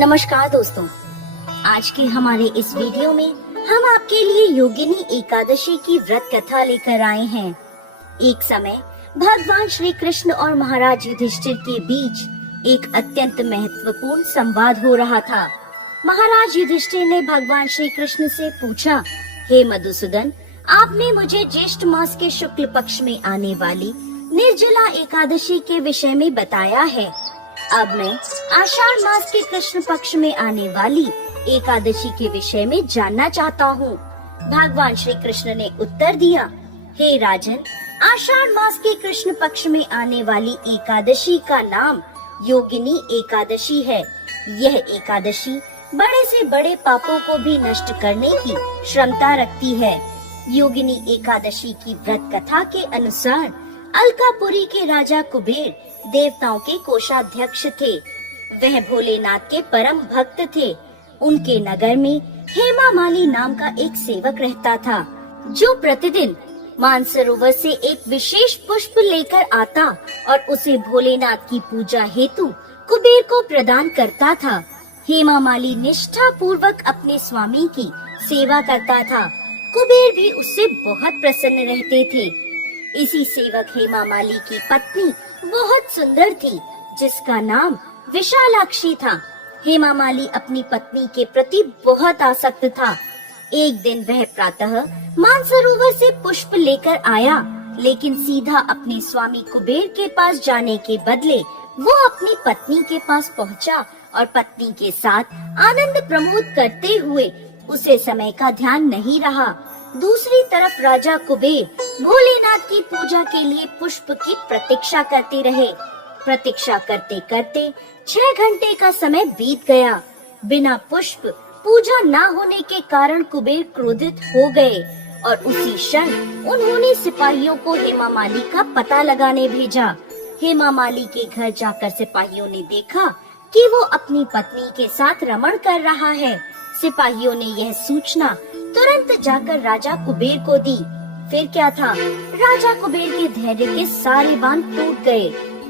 नमस्कार दोस्तों, आज के हमारे इस वीडियो में हम आपके लिए योगिनी एकादशी की व्रत कथा लेकर आए हैं। एक समय भगवान श्री कृष्ण और महाराज युधिष्ठिर के बीच एक अत्यंत महत्वपूर्ण संवाद हो रहा था। महाराज युधिष्ठिर ने भगवान श्री कृष्ण से पूछा, हे मधुसूदन, आपने मुझे ज्येष्ठ मास के शुक्ल पक्ष में आने वाली निर्जला एकादशी के विषय में बताया है। अब मैं आषाढ़ मास के कृष्ण पक्ष में आने वाली एकादशी के विषय में जानना चाहता हूँ। भगवान श्री कृष्ण ने उत्तर दिया, हे राजन, आषाढ़ मास के कृष्ण पक्ष में आने वाली एकादशी का नाम योगिनी एकादशी है। यह एकादशी बड़े से बड़े पापों को भी नष्ट करने की क्षमता रखती है। योगिनी एकादशी की व्रत कथा के अनुसार अलकापुरी के राजा कुबेर देवताओं के कोषाध्यक्ष थे। वह भोलेनाथ के परम भक्त थे। उनके नगर में हेमामाली नाम का एक सेवक रहता था, जो प्रतिदिन मानसरोवर से एक विशेष पुष्प लेकर आता और उसे भोलेनाथ की पूजा हेतु कुबेर को प्रदान करता था। हेमामाली निष्ठा पूर्वक अपने स्वामी की सेवा करता था। कुबेर भी उससे बहुत प्रसन्न रहते थे। इसी सेवक हेमामाली की पत्नी बहुत सुंदर थी, जिसका नाम विशालाक्षी था। हेमामाली अपनी पत्नी के प्रति बहुत आसक्त था। एक दिन वह प्रातः मानसरोवर से पुष्प लेकर आया, लेकिन सीधा अपने स्वामी कुबेर के पास जाने के बदले वो अपनी पत्नी के पास पहुंचा और पत्नी के साथ आनंद प्रमोद करते हुए उसे समय का ध्यान नहीं रहा। दूसरी तरफ राजा कुबेर भोलेनाथ की पूजा के लिए पुष्प की प्रतीक्षा करते रहे। प्रतीक्षा करते करते 6 घंटे का समय बीत गया। बिना पुष्प पूजा न होने के कारण कुबेर क्रोधित हो गए और उसी क्षण उन्होंने सिपाहियों को हेमामाली का पता लगाने भेजा। हेमामाली के घर जाकर सिपाहियों ने देखा कि वो अपनी पत्नी के साथ रमण कर रहा है। सिपाहियों ने यह सूचना तुरंत जाकर राजा कुबेर को दी। फिर क्या था, राजा कुबेर के धैर्य के सारे बांध टूट गए।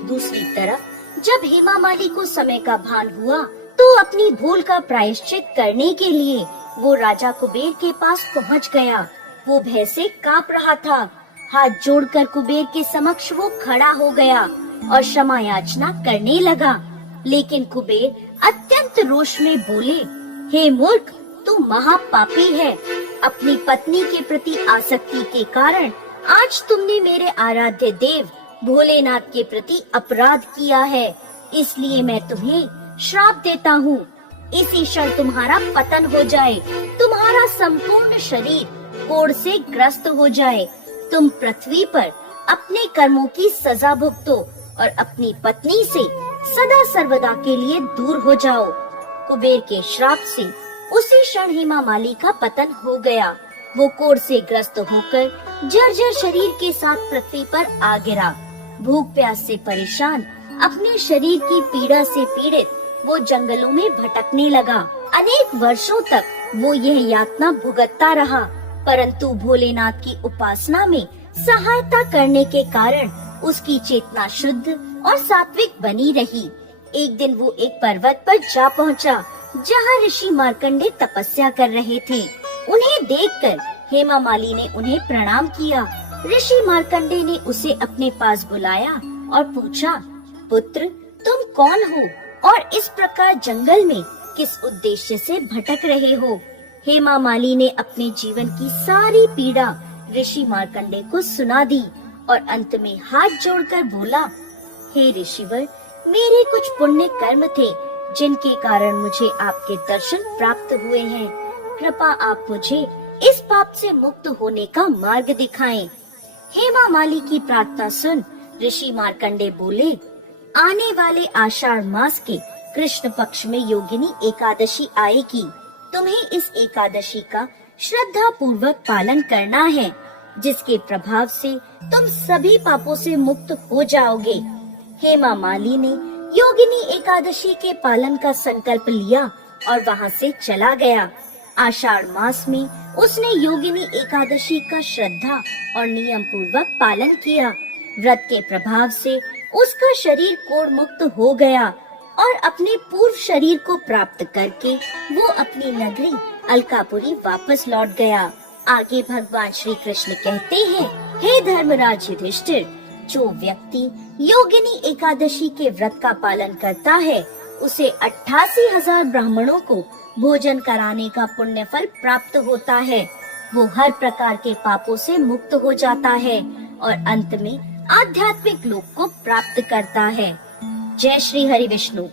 दूसरी तरफ जब हेमामाली को समय का भान हुआ, तो अपनी भूल का प्रायश्चित करने के लिए वो राजा कुबेर के पास पहुंच गया। वो भय से कांप रहा था। हाथ जोड़कर कुबेर के समक्ष वो खड़ा हो गया और क्षमा याचना करने लगा। लेकिन कुबेर अत्यंत रोष में बोले, हे मूर्ख, तू महापापी है। अपनी पत्नी के प्रति आसक्ति के कारण आज तुमने मेरे आराध्य देव भोलेनाथ के प्रति अपराध किया है। इसलिए मैं तुम्हें श्राप देता हूँ। इसी क्षण तुम्हारा पतन हो जाए, तुम्हारा संपूर्ण शरीर कोढ़ से ग्रस्त हो जाए। तुम पृथ्वी पर अपने कर्मों की सजा भुगतो और अपनी पत्नी से सदा सर्वदा के लिए दूर हो जाओ। कुबेर के श्राप से उसी क्षण हेमामाली का पतन हो गया। वो कोढ़ से ग्रस्त होकर जर्जर शरीर के साथ पृथ्वी पर आ गिरा। भूख प्यास से परेशान, अपने शरीर की पीड़ा से पीड़ित वो जंगलों में भटकने लगा। अनेक वर्षों तक वो यह यातना भुगतता रहा, परंतु भोलेनाथ की उपासना में सहायता करने के कारण उसकी चेतना शुद्ध और सात्विक बनी रही। एक दिन वो एक पर्वत पर जा पहुंचा, जहाँ ऋषि मार्कंडे तपस्या कर रहे थे। उन्हें देखकर हेमामाली ने उन्हें प्रणाम किया। ऋषि मार्कंडे ने उसे अपने पास बुलाया और पूछा, पुत्र, तुम कौन हो और इस प्रकार जंगल में किस उद्देश्य से भटक रहे हो? हेमामाली ने अपने जीवन की सारी पीड़ा ऋषि मार्कंडे को सुना दी और अंत में हाथ जोड़कर बोला, हे ऋषिवर, मेरे कुछ पुण्य कर्म थे जिनके कारण मुझे आपके दर्शन प्राप्त हुए हैं। कृपा आप मुझे इस पाप से मुक्त होने का मार्ग दिखाएं। हेमामाली की प्रार्थना सुन ऋषि मार्कंडे बोले, आने वाले आषाढ़ मास के कृष्ण पक्ष में योगिनी एकादशी आएगी। तुम्हें इस एकादशी का श्रद्धा पूर्वक पालन करना है, जिसके प्रभाव से तुम सभी पापों से मुक्त हो जाओगे। हेमामाली ने योगिनी एकादशी के पालन का संकल्प लिया और वहाँ से चला गया। आषाढ़ मास में उसने योगिनी एकादशी का श्रद्धा और नियम पूर्वक पालन किया। व्रत के प्रभाव से उसका शरीर कोढ़ मुक्त हो गया और अपने पूर्व शरीर को प्राप्त करके वो अपनी नगरी अलकापुरी वापस लौट गया। आगे भगवान श्री कृष्ण कहते हैं, हे धर्मराज युधिष्ठिर, जो व्यक्ति योगिनी एकादशी के व्रत का पालन करता है उसे 88,000 ब्राह्मणों को भोजन कराने का पुण्य फल प्राप्त होता है। वो हर प्रकार के पापों से मुक्त हो जाता है और अंत में आध्यात्मिक लोक को प्राप्त करता है। जय श्री हरि विष्णु।